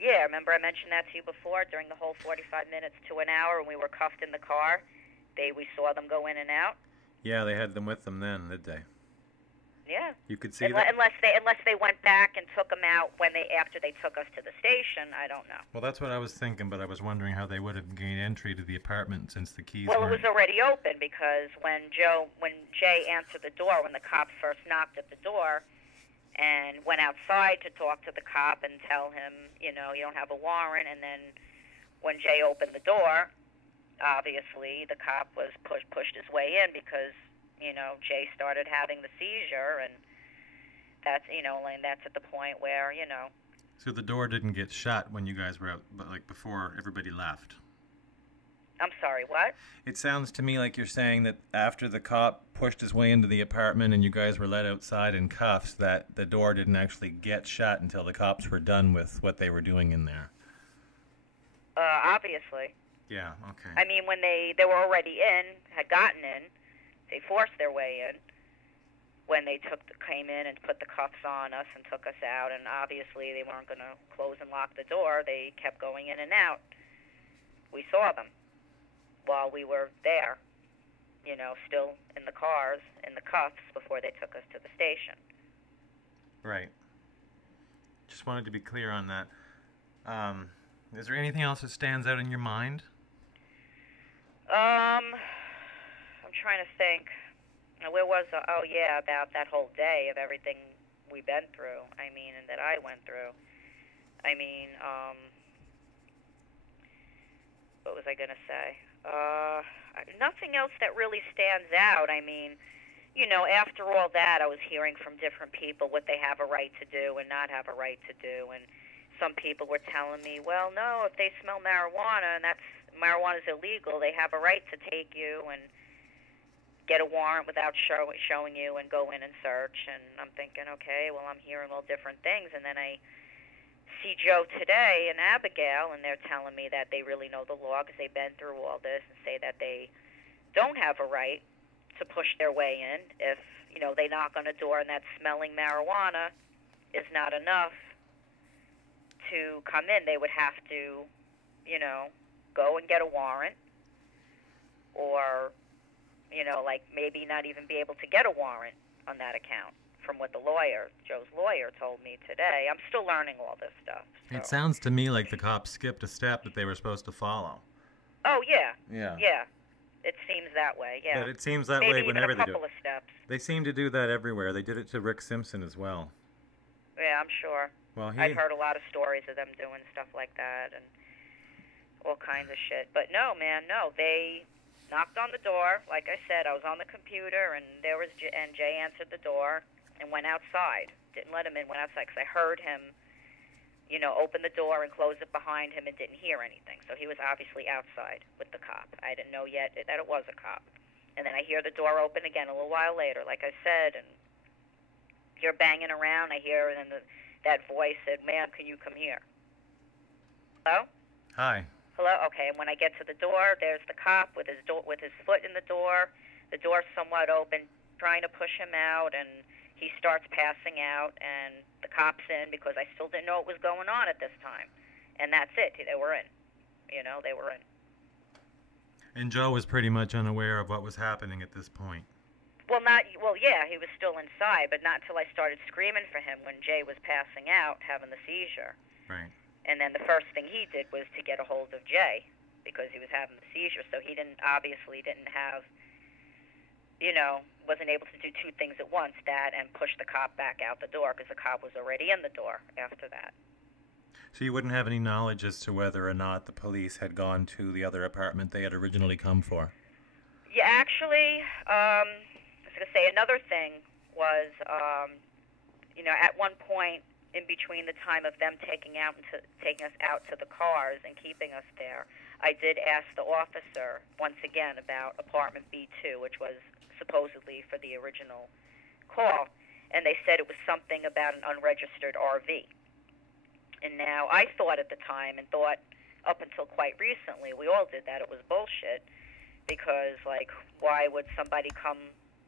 Yeah, remember I mentioned that to you before? During the whole 45 minutes to an hour when we were cuffed in the car, we saw them go in and out. Yeah, they had them with them then, did they? Yeah. You could see that? Unless they went back and took them out after they took us to the station, I don't know. Well, that's what I was thinking, but I was wondering how they would have gained entry to the apartment since the keys Well, it was already open, because when Jay answered the door, when the cop first knocked at the door and went outside to talk to the cop and tell him, you don't have a warrant, and then when Jay opened the door, obviously the cop was pushed his way in, because Jay started having the seizure, and that's that's at the point where So the door didn't get shut when you guys were out, but before everybody left. I'm sorry, what? It sounds to me like you're saying that after the cop pushed his way into the apartment and you guys were let outside in cuffs, that the door didn't actually get shut until the cops were done with what they were doing in there. Obviously. Yeah, okay. I mean, when they were already in, had gotten in, they forced their way in. When they came in and put the cuffs on us and took us out, and obviously they weren't going to close and lock the door, they kept going in and out. We saw them while we were there, still in the cars, in the cuffs, before they took us to the station. Right. Just wanted to be clear on that. Is there anything else that stands out in your mind? I'm trying to think. Where was about that whole day of everything we've been through. I mean, and that I went through. I mean, what was I going to say? Nothing else that really stands out. I mean, after all that, I was hearing from different people what they have a right to do and not have a right to do. And some people were telling me, well, no, if they smell marijuana and marijuana is illegal, they have a right to take you and get a warrant without showing you and go in and search. And I'm thinking, okay, well, I'm hearing all different things. And then I see Joe today and Abigail, and they're telling me that they really know the law because they've been through all this, and say that they don't have a right to push their way in if, they knock on a door and that smelling marijuana is not enough to come in. They would have to, go and get a warrant, or maybe not even be able to get a warrant on that account, from what Joe's lawyer told me today. I'm still learning all this stuff. So. It sounds to me like the cops skipped a step that they were supposed to follow. Oh, yeah. Yeah. Yeah. It seems that way, yeah. But it seems that maybe way whenever they do it. Maybe even a couple of steps. They seem to do that everywhere. They did it to Rick Simpson as well. Yeah, I'm sure. Well, I've heard a lot of stories of them doing stuff like that and all kinds of shit. But no, man, no. They knocked on the door. Like I said, I was on the computer, and Jay answered the door and went outside. Didn't let him in, went outside, because I heard him, open the door and close it behind him and didn't hear anything. So he was obviously outside with the cop. I didn't know yet that it was a cop. And then I hear the door open again a little while later, like I said, and you're banging around. I hear, and then that voice said, "Ma'am, can you come here?" Hello? Hi. Hello? Okay, and when I get to the door, there's the cop with his foot in the door. The door's somewhat open, trying to push him out, and he starts passing out, and the cop's in because I still didn't know what was going on at this time. And that's it. They were in. They were in. And Joe was pretty much unaware of what was happening at this point. Well, yeah, he was still inside, but not until I started screaming for him when Jay was passing out, having the seizure. Right. And then the first thing he did was to get a hold of Jay because he was having the seizure. So he obviously didn't have, wasn't able to do two things at once, that and push the cop back out the door because the cop was already in the door after that. So you wouldn't have any knowledge as to whether or not the police had gone to the other apartment they had originally come for? Yeah, actually, I was going to say another thing was, at one point, in between the time of them taking us out to the cars and keeping us there, I did ask the officer once again about apartment B2, which was supposedly for the original call, and they said it was something about an unregistered RV. And now I thought at the time, and thought up until quite recently, we all did that, it was bullshit, because, why would somebody come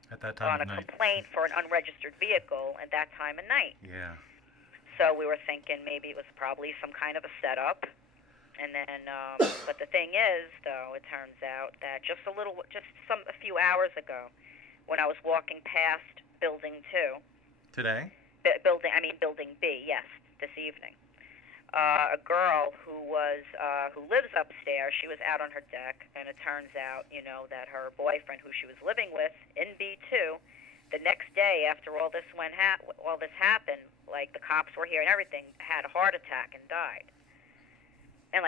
at that time on a complaint for an unregistered vehicle at that time of night? Yeah. So we were thinking maybe it was probably some kind of a setup. And then, but the thing is, though, it turns out that a few hours ago, when I was walking past Building 2. Today? Building B, yes, this evening. A girl who lives upstairs, she was out on her deck, and it turns out, that her boyfriend, who she was living with in B2, the next day after all this happened, the cops were here and everything, had a heart attack and died. And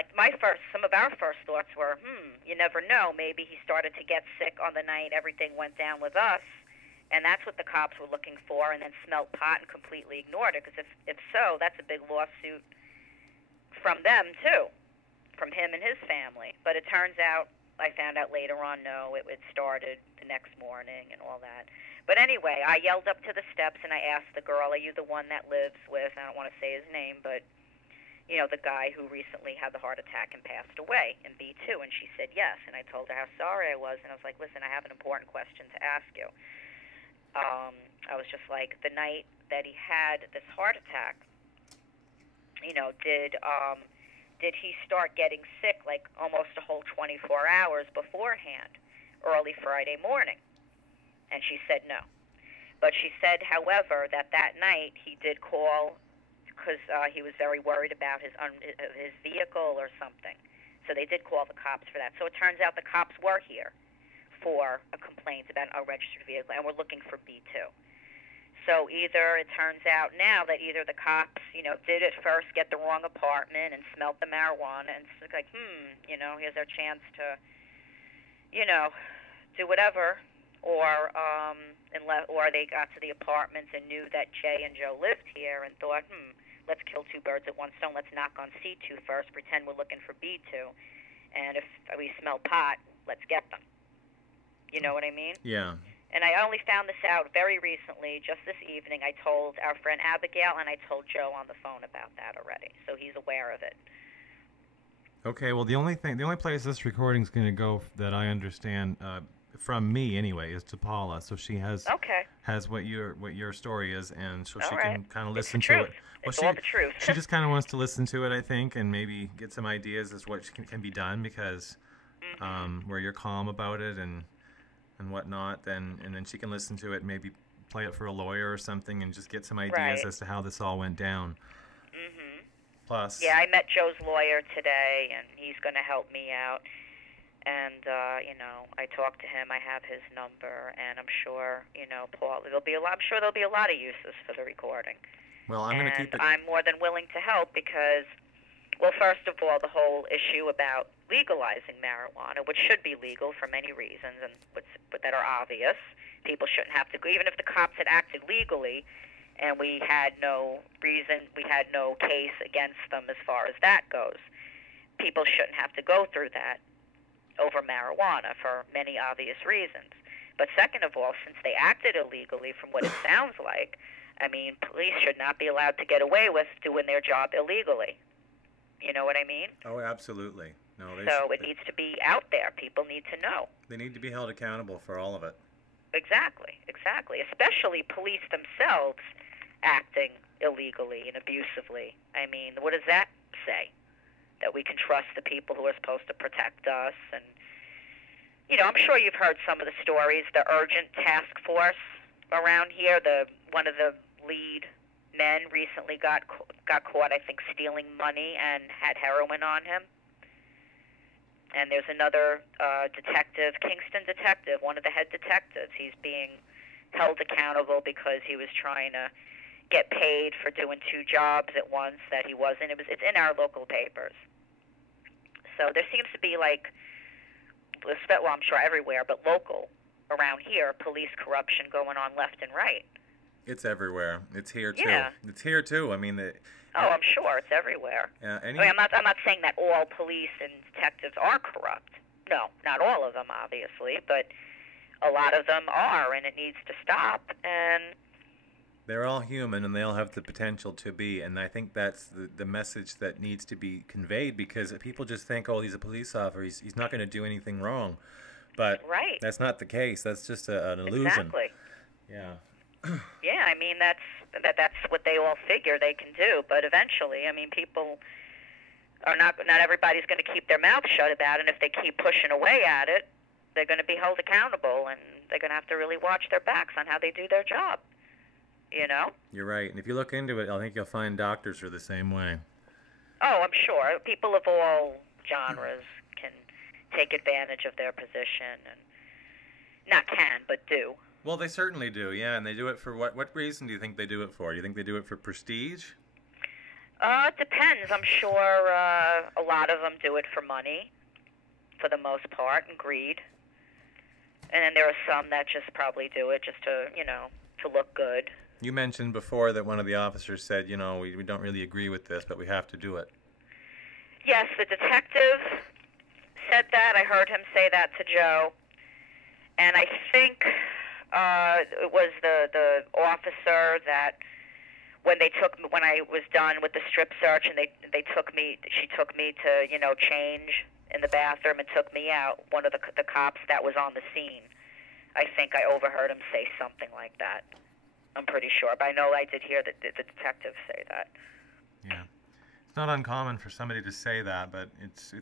some of our first thoughts were, you never know, maybe he started to get sick on the night everything went down with us, and that's what the cops were looking for, and then smelled pot and completely ignored it, because if so, that's a big lawsuit from them too, from him and his family. But it turns out, I found out later on, no, it started the next morning and all that. But anyway, I yelled up to the steps and I asked the girl, "Are you the one that lives with," I don't want to say his name, but, the guy who recently had the heart attack and passed away in B2? And she said yes. And I told her how sorry I was. And I was like, "Listen, I have an important question to ask you." I was just like, the night that he had this heart attack, did he start getting sick almost a whole 24 hours beforehand, early Friday morning? And she said no. But she said, however, that night he did call because he was very worried about his vehicle or something. So they did call the cops for that. So it turns out the cops were here for a complaint about a registered vehicle, and we're looking for B2. So either it turns out now that either the cops, did at first get the wrong apartment and smelt the marijuana, and it's like, here's our chance to, do whatever, or they got to the apartments and knew that Jay and Joe lived here and thought, let's kill two birds at one stone. Let's knock on C2 first, pretend we're looking for B2, and if we smell pot, let's get them. You know what I mean? Yeah. And I only found this out very recently, just this evening. I told our friend Abigail, and I told Joe on the phone about that already, so he's aware of it. Okay, well, the only place this recording is going to go that I understand, from me anyway, is to Paula. So she has what your story is, and so she can kind of listen to it. Well, it's all the truth. She just kind of wants to listen to it, I think, and maybe get some ideas as what can be done, because where you're calm about it and whatnot, and then she can listen to it, maybe play it for a lawyer or something, and just get some ideas as to how this all went down. Plus, I met Joe's lawyer today, and he's going to help me out. And I talked to him. I have his number, and I'm sure Paul. I'm sure there'll be a lot of uses for the recording. Well, I'm going to keep it. I'm more than willing to help because, well, first of all, the whole issue about legalizing marijuana, which should be legal for many reasons, and but that are obvious. People shouldn't have to go, even if the cops had acted legally, and we had no case against them as far as that goes. People shouldn't have to go through that over marijuana for many obvious reasons. But second of all, since they acted illegally, from what it sounds like, I mean, police should not be allowed to get away with doing their job illegally. You know what I mean? Oh, absolutely. No, it needs to be out there. People need to know. They need to be held accountable for all of it. Exactly. Especially police themselves acting illegally and abusively. I mean, what does that say? That we can trust the people who are supposed to protect us. And, I'm sure you've heard some of the stories. The urgent task force around here, one of the lead men recently got caught, I think, stealing money and had heroin on him. And there's another detective, Kingston detective, one of the head detectives. He's being held accountable because he was trying to get paid for doing two jobs at once that he wasn't. It's in our local papers. So there seems to be I'm sure everywhere, but local around here, police corruption going on left and right. It's everywhere. It's here too. Yeah. It's here too. I mean, I'm sure it's everywhere. I'm not saying that all police and detectives are corrupt. No, not all of them, obviously, but a lot of them are, and it needs to stop. And they're all human, and they all have the potential to be, and I think that's the message that needs to be conveyed, because people just think, oh, he's a police officer, he's not going to do anything wrong. But that's not the case. That's just an illusion. Exactly. Yeah. Yeah, I mean, that's what they all figure they can do, but eventually, I mean, people are not everybody's going to keep their mouth shut about it, and if they keep pushing away at it, they're going to be held accountable, and they're going to have to really watch their backs on how they do their job. You're right. And if you look into it, I think you'll find doctors are the same way. Oh, I'm sure. People of all genres can take advantage of their position, and not can, but do. Well, they certainly do, yeah. And they do it for what reason do you think they do it for? Do you think they do it for prestige? It depends. I'm sure a lot of them do it for money, for the most part, and greed. And then there are some that just probably do it just to, to look good. You mentioned before that one of the officers said, we don't really agree with this, but we have to do it. Yes, the detective said that. I heard him say that to Joe. And I think it was the officer that when I was done with the strip search and she took me to, change in the bathroom and took me out, one of the cops that was on the scene, I think I overheard him say something like that. I'm pretty sure, but I know I did hear the detective say that. Yeah, it's not uncommon for somebody to say that, but it's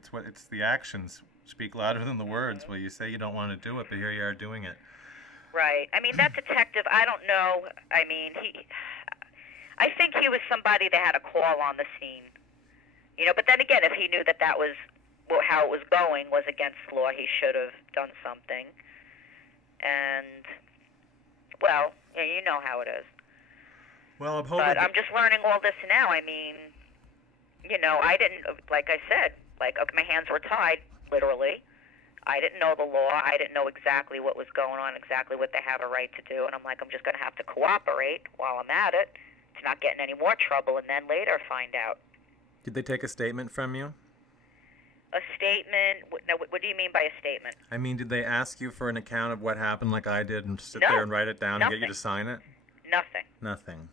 the actions speak louder than the words. Well, you say you don't want to do it, but here you are doing it. Right. I mean, that detective, I don't know. I mean, I think he was somebody that had a call on the scene. You know, but then again, if he knew that that was how it was going was against the law, he should have done something. And, well, yeah, you know how it is. Well, I'm hoping... But I'm just learning all this now. I mean, you know, I didn't, like I said, like, okay, my hands were tied, literally. I didn't know the law. I didn't know exactly what was going on, exactly what they have a right to do. And I'm like, I'm just going to have to cooperate while I'm at it to not get in any more trouble and then later find out. Did they take a statement from you? A statement? No, what do you mean by a statement? I mean, did they ask you for an account of what happened like I did and sit No, there and write it down nothing. and get you to sign it? Nothing. Nothing.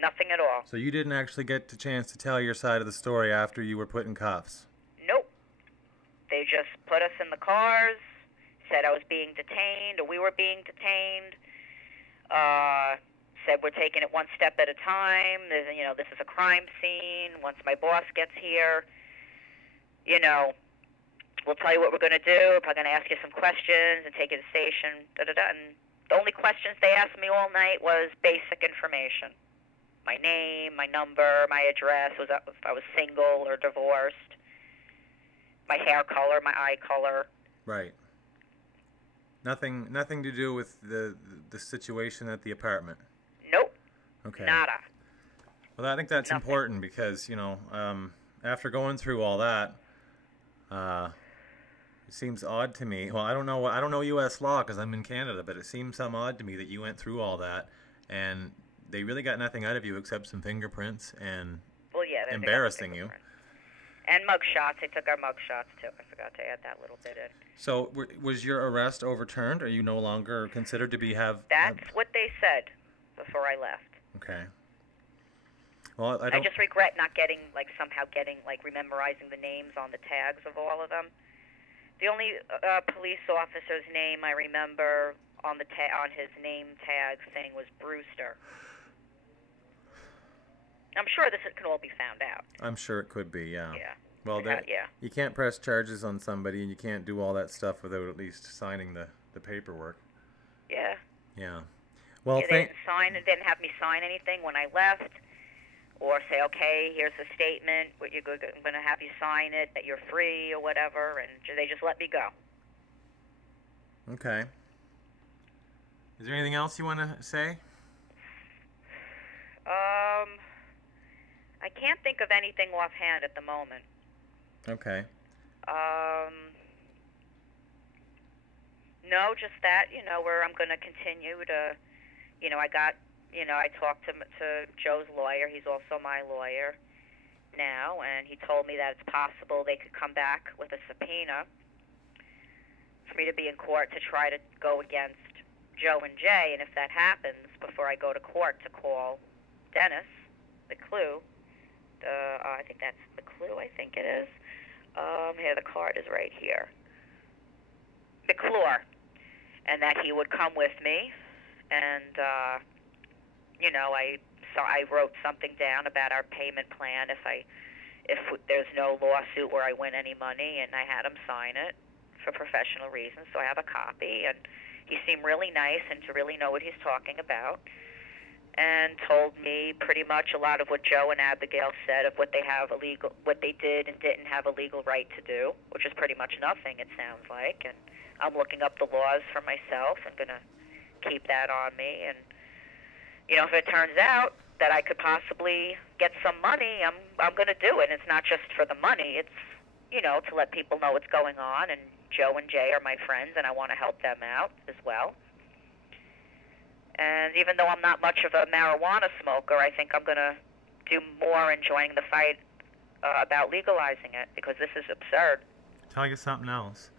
Nothing at all. So you didn't actually get the chance to tell your side of the story after you were put in cuffs? Nope. They just put us in the cars, said I was being detained, or we were being detained, said we're taking it one step at a time. There's, you know, this is a crime scene. Once my boss gets here, you know, we'll tell you what we're going to do. We're probably going to ask you some questions and take you to the station, da-da-da. And the only questions they asked me all night was basic information. My name, my number, my address, if I was single or divorced, my hair color, my eye color. Right. Nothing to do with the situation at the apartment? Nope. Okay. Nada. Well, I think that's Nothing. important because, you know, after going through all that, it seems odd to me. Well, I don't know U.S. law because I'm in Canada, but it seems some odd to me that you went through all that and they really got nothing out of you except some fingerprints and embarrassing you. And mug shots. They took our mug shots, too. I forgot to add that little bit in. So was your arrest overturned? Are you no longer considered to That's what they said before I left. Okay. Well, I just regret not somehow getting, rememorizing the names on the tags of all of them. The only police officer's name I remember on his name tag thing was Brewster. I'm sure this can all be found out. I'm sure it could be, yeah. Yeah. Well, you can't press charges on somebody, and you can't do all that stuff without at least signing the paperwork. Yeah. Yeah. Well, they didn't have me sign anything when I left, or say, okay, here's a statement, I'm going to have you sign it, that you're free or whatever, and they just let me go. Okay. Is there anything else you want to say? I can't think of anything offhand at the moment. Okay. No, just that, where I'm going to continue to, I talked to Joe's lawyer. He's also my lawyer now, and he told me that it's possible they could come back with a subpoena for me to be in court to try to go against Joe and Jay, and if that happens, before I go to court, to call Dennis, the clue. I think that's the clue, I think it is. Here, the card is right here. McClure. And that he would come with me, and, I wrote something down about our payment plan if there's no lawsuit where I win any money, and I had him sign it for professional reasons, so I have a copy, and he seemed really nice and to really know what he's talking about, and told me pretty much a lot of what Joe and Abigail said of what they did and didn't have a legal right to do, which is pretty much nothing, it sounds like. And I'm looking up the laws for myself and going to keep that on me. And, if it turns out that I could possibly get some money, I'm going to do it. And it's not just for the money. It's, to let people know what's going on. And Joe and Jay are my friends, and I want to help them out as well. And even though I'm not much of a marijuana smoker, I think I'm going to do more in joining the fight about legalizing it, because this is absurd. Tell you something else.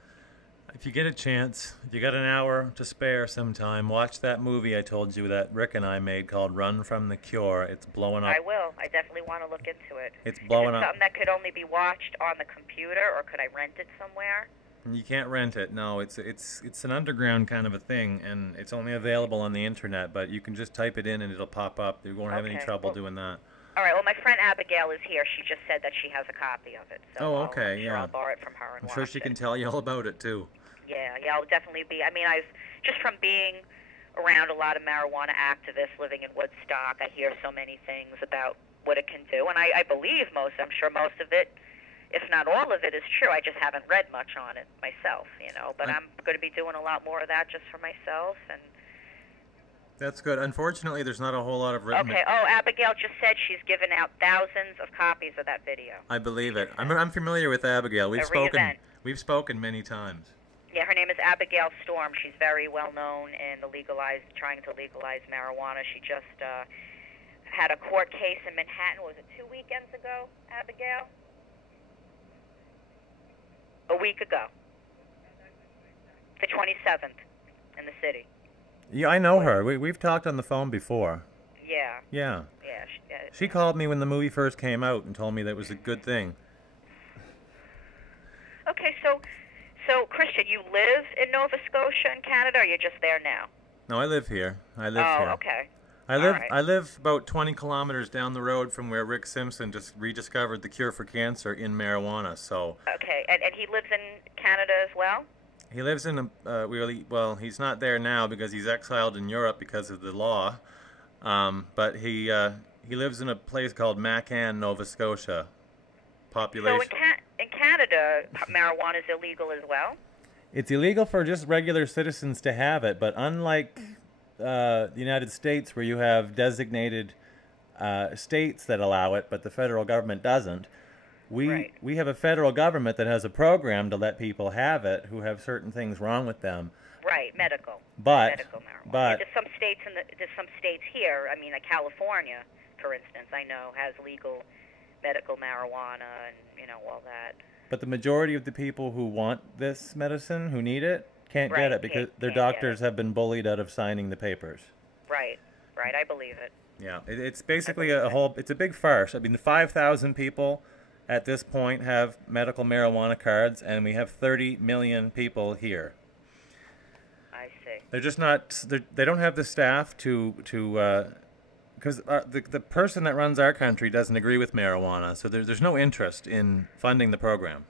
If you get a chance, if you got an hour to spare sometime, watch that movie I told you that Rick and I made called Run from the Cure. It's blowing up. I will. I definitely want to look into it. It's blowing up. Is it something that could only be watched on the computer, or could I rent it somewhere? You can't rent it. No, it's an underground kind of a thing, and it's only available on the internet, but you can just type it in and it'll pop up. You won't have any trouble doing that. All right. Well, my friend Abigail is here. She just said that she has a copy of it. So okay, I'll borrow it from her and I'm sure she can tell you all about it, too. Yeah, I'll definitely be. I mean, I've just from being around a lot of marijuana activists living in Woodstock. I hear so many things about what it can do, and I believe I'm sure most of it, if not all of it, is true. I just haven't read much on it myself, but I'm going to be doing a lot more of that just for myself. And that's good. Unfortunately, there's not a whole lot of written... Okay. Oh, Abigail just said she's given out thousands of copies of that video. I believe it. I'm familiar with Abigail. We've spoken many times. Yeah, her name is Abigail Storm. She's very well known in trying to legalize marijuana. She just had a court case in Manhattan. Was it 2 weekends ago, Abigail? A week ago. The 27th in the city. Yeah, I know her. We've talked on the phone before. Yeah. Yeah. She called me when the movie first came out and told me that it was a good thing. Okay, so Christian, you live in Nova Scotia in Canada, or you're just there now? No, I live here. I live here. Oh, okay. I live about 20 kilometers down the road from where Rick Simpson just rediscovered the cure for cancer in marijuana. So. Okay, and he lives in Canada as well? He lives in well, he's not there now because he's exiled in Europe because of the law. But he lives in a place called Macan, Nova Scotia. Population. So in Canada, marijuana is illegal as well? It's illegal for just regular citizens to have it, but unlike the United States, where you have designated states that allow it, but the federal government doesn't, we have a federal government that has a program to let people have it who have certain things wrong with them. Right, medical marijuana. But there's some states here. I mean, like California, for instance, I know has legal medical marijuana and all that. But the majority of the people who want this medicine, who need it, can't get it because their doctors have been bullied out of signing the papers. Right, I believe it. Yeah, it's basically it's a big farce. I mean, the 5,000 people at this point have medical marijuana cards, and we have 30 million people here. I see. They're just not, they don't have the staff to because the person that runs our country doesn't agree with marijuana, so there's no interest in funding the program.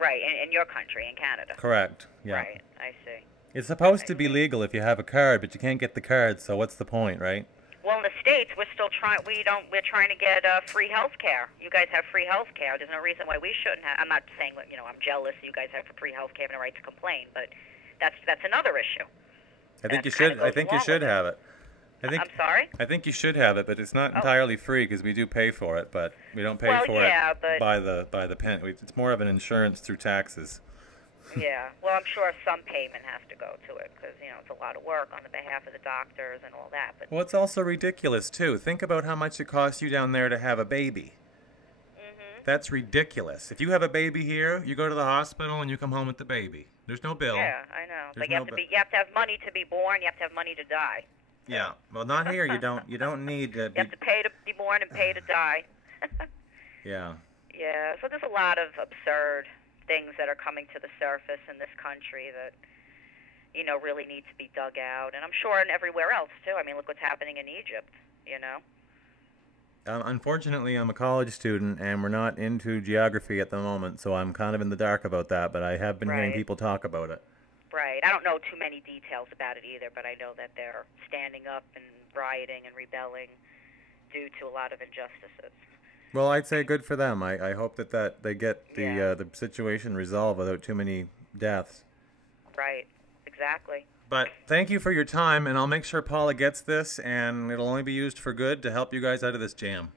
Right, in your country, in Canada. Correct, yeah. Right, I see. It's supposed to be legal if you have a card, but you can't get the card, so what's the point, right? Well, in the States, we're still trying to get free health care. You guys have free health care. There's no reason why we shouldn't have. I'm not saying, I'm jealous you guys have free health care and a right to complain, but that's another issue. I think you should have it. I'm sorry? I think you should have it, but it's not entirely free because we do pay for it, but we don't pay for it by the pen. It's more of an insurance through taxes. Yeah. Well, I'm sure some payment has to go to it because, it's a lot of work on the behalf of the doctors and all that. But well, it's also ridiculous, too. Think about how much it costs you down there to have a baby. Mm-hmm. That's ridiculous. If you have a baby here, you go to the hospital and you come home with the baby. There's no bill. Yeah, I know. But you have to have money to be born. You have to have money to die. Yeah. Well, not here. You don't need to You have to pay to be born and pay to die. Yeah. Yeah. So there's a lot of absurd things that are coming to the surface in this country that, really need to be dug out. And I'm sure everywhere else, too. I mean, look what's happening in Egypt, Unfortunately, I'm a college student, and we're not into geography at the moment, so I'm kind of in the dark about that, but I have been hearing people talk about it. Right. I don't know too many details about it either, but I know that they're standing up and rioting and rebelling due to a lot of injustices. Well, I'd say good for them. I hope that they get the situation resolved without too many deaths. Right. Exactly. But thank you for your time, and I'll make sure Paula gets this, and it'll only be used for good to help you guys out of this jam.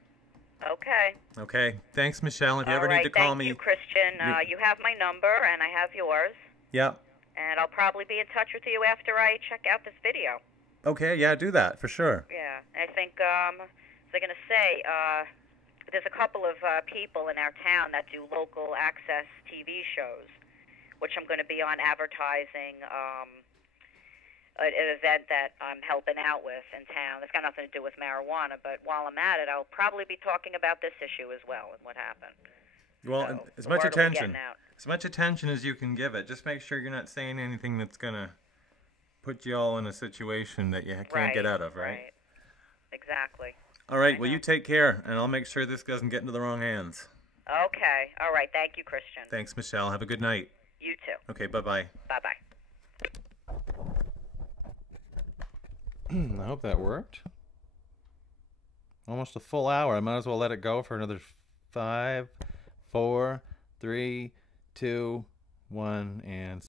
Okay. Okay. Thanks, Michelle. If you ever need to call me... Thank you, Christian. You have my number, and I have yours. Yeah. And I'll probably be in touch with you after I check out this video. Okay, yeah, do that, for sure. Yeah. I think, as I'm going to say, there's a couple of people in our town that do local access TV shows, which I'm going to be on advertising an event that I'm helping out with in town. It's got nothing to do with marijuana, but while I'm at it, I'll probably be talking about this issue as well and what happened. Well, so, as much attention as you can give it. Just make sure you're not saying anything that's going to put you all in a situation that you can't get out of, right? Exactly. All right, well, you take care, and I'll make sure this doesn't get into the wrong hands. Okay. All right. Thank you, Christian. Thanks, Michelle. Have a good night. You too. Okay, bye-bye. Bye-bye. I hope that worked. Almost a full hour. I might as well let it go for another 5, 4, 3, 2, 1, and